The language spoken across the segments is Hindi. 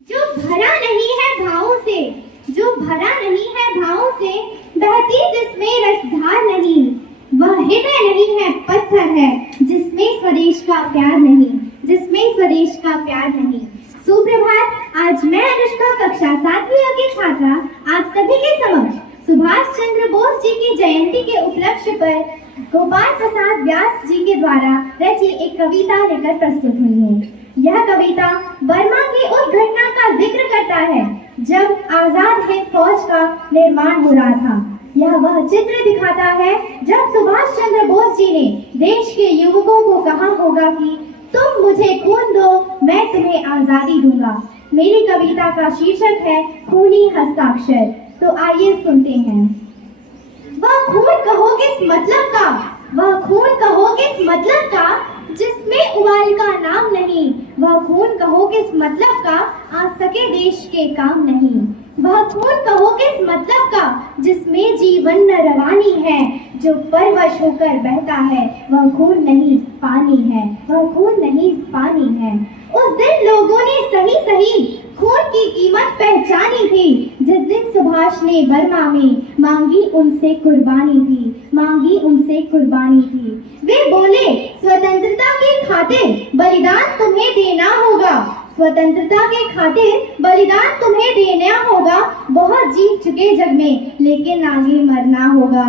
जो भरा नहीं है भावों से, जो भरा नहीं है भावों से, बहती जिसमें रसधार नहीं, वह हृदय नहीं है पत्थर है, जिसमें स्वदेश का प्यार नहीं, जिसमें स्वदेश का प्यार नहीं। सुप्रभात। आज मैं अनुष्का कक्षा 7वीं की छात्रा आप सभी के समक्ष सुभाष चंद्र बोस जी की जयंती के उपलक्ष्य पर गोपाल प्रसाद व्यास जी के द्वारा रची एक कविता लेकर प्रस्तुत हुई हूँ। यह कविता बर्मा की उस घटना का जिक्र करता है जब आजाद हिंद फौज का निर्माण हो रहा था। यह वह चित्र दिखाता है जब सुभाष चंद्र बोस जी ने देश के युवकों को कहा होगा कि तुम मुझे खून दो, मैं तुम्हें आजादी दूंगा। मेरी कविता का शीर्षक है खूनी हस्ताक्षर। तो आइए सुनते हैं। वह खून कहो किस मतलब का, वह खून कहो किस मतलब का, जिसमें उबाल का नाम नहीं। वह खून कहो किस मतलब का, आ सके देश के काम नहीं। वह खून कहो किस मतलब का, जिसमें जीवन न रवानी है, जो परवश होकर बहता है। वह खून नहीं पानी है, वह खून नहीं पानी है। उस दिन लोगों ने सही सही खून की कीमत पहचानी थी, जिस दिन सुभाष ने बर्मा में मांगी उनसे कुर्बानी थी, मांगी उनसे कुर्बानी थी। वे बोले स्वतंत्रता के खातिर बलिदान तुम्हें देना होगा, स्वतंत्रता के खातिर बलिदान तुम्हें देना होगा। बहुत जीत चुके जग में, लेकिन आगे मरना होगा।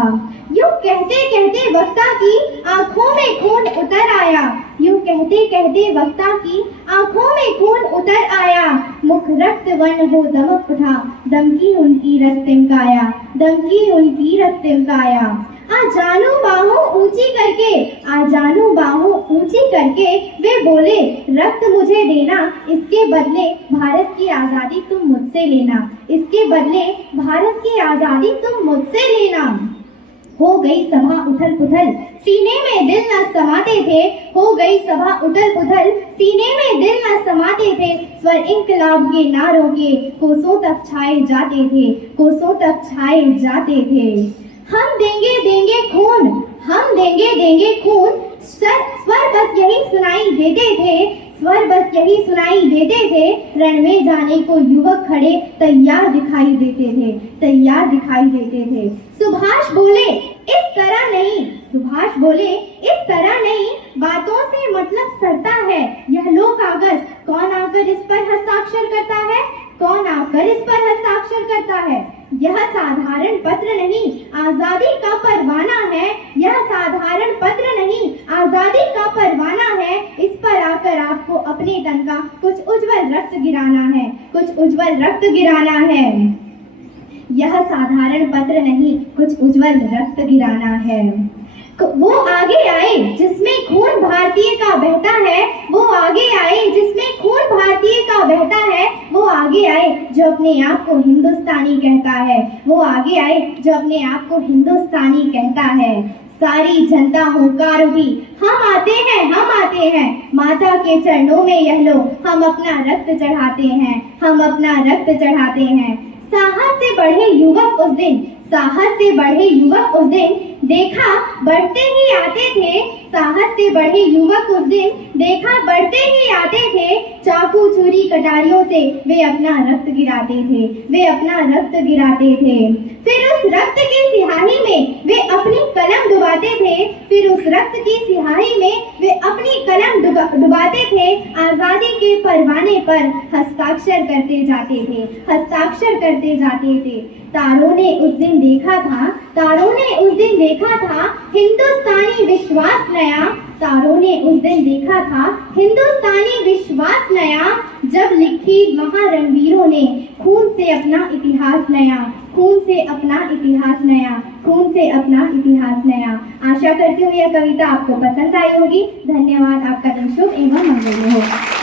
यूं कहते कहते वक्ता की आंखों में खून उतर आया, यूं कहते कहते वक्ता की आंखों में खून उतर आया। मुख रक्त वर्ण हो दमक उठा, दम की उनकी रक्तिम काया, दम की उनकी रक्तिम काया। आ जानू बाहों ऊंची करके, आ जानू बाहों ऊंची करके वे बोले रक्त मुझे देना, इसके बदले भारत की आजादी तुम मुझसे लेना, इसके बदले भारत की आजादी तुम मुझसे लेना। हो गई सभा उथल पुथल, सीने में दिल न समाते थे। हो गई सभा उथल पुथल, सीने में दिल न समाते थे। स्वर इंकलाब के नारों के कोसों तक छाए जाते थे, कोसों तक छाए जाते थे। हम देंगे देंगे खून, हम देंगे देंगे खून, स्वर बस यही सुनाई देते थे, स्वर बस यही सुनाई देते थे। रण में जाने को युवक खड़े तैयार दिखाई देते थे, तैयार दिखाई देते थे। सुभाष बोले इस तरह नहीं, सुभाष बोले इस तरह नहीं, बातों से मतलब सरता है। यह लो कागज, कौन आकर इस पर हस्ताक्षर करता है, कौन आकर इस पर हस्ताक्षर करता है। यह साधारण पत्र नहीं, आजादी का परवाना है। यह साधारण पत्र नहीं, आजादी का परवाना है। इस पर आकर आपको अपने तन का कुछ उज्जवल रक्त गिराना है, कुछ उज्जवल रक्त गिराना है। यह साधारण पत्र नहीं, कुछ उज्जवल रक्त गिराना है। वो आगे आए जिसमें खून भारतीय का बहता है, वो आगे आए जिसमें खून भारतीय का बहता है। वो आगे आए जो अपने आप को हिंदुस्तानी कहता है, वो आगे आए जो अपने आप को हिंदुस्तानी कहता है। सारी जनता हुंकार उठी, हम आते हैं, हम आते हैं। माता के चरणों में यह लो, हम अपना रक्त चढ़ाते हैं, हम अपना रक्त चढ़ाते हैं। साहस से बढ़े युवक उस दिन, साहस से बढ़े युवक उस दिन, देखा बढ़ते ही आते थे। साहस से बढ़े युवक उस दिन, देखा बढ़ते ही आते थे। चाकू छुरी कटारियों से वे अपना रक्त गिराते थे, वे अपना रक्त गिराते थे। फिर उस रक्त की सिहाही में वे अपनी कलम डुबाते थे, फिर उस रक्त की सिहाही में वे अपनी कलम डुबाते थे। आजादी के परवाने पर हस्ताक्षर करते जाते थे, हस्ताक्षर करते जाते थे। तारों ने उस दिन देखा था, तारों ने उस दिन देखा था हिंदुस्तानी विश्वास नया। तारों ने उस दिन देखा था हिंदुस्तानी विश्वास नया, जब लिखी महारणवीरों ने खून से अपना इतिहास नया, खून से अपना इतिहास नया, खून से अपना इतिहास नया। आशा करती हूँ यह कविता आपको पसंद आई होगी। धन्यवाद। आपका दिन शुभ एवं मंगलमय हो।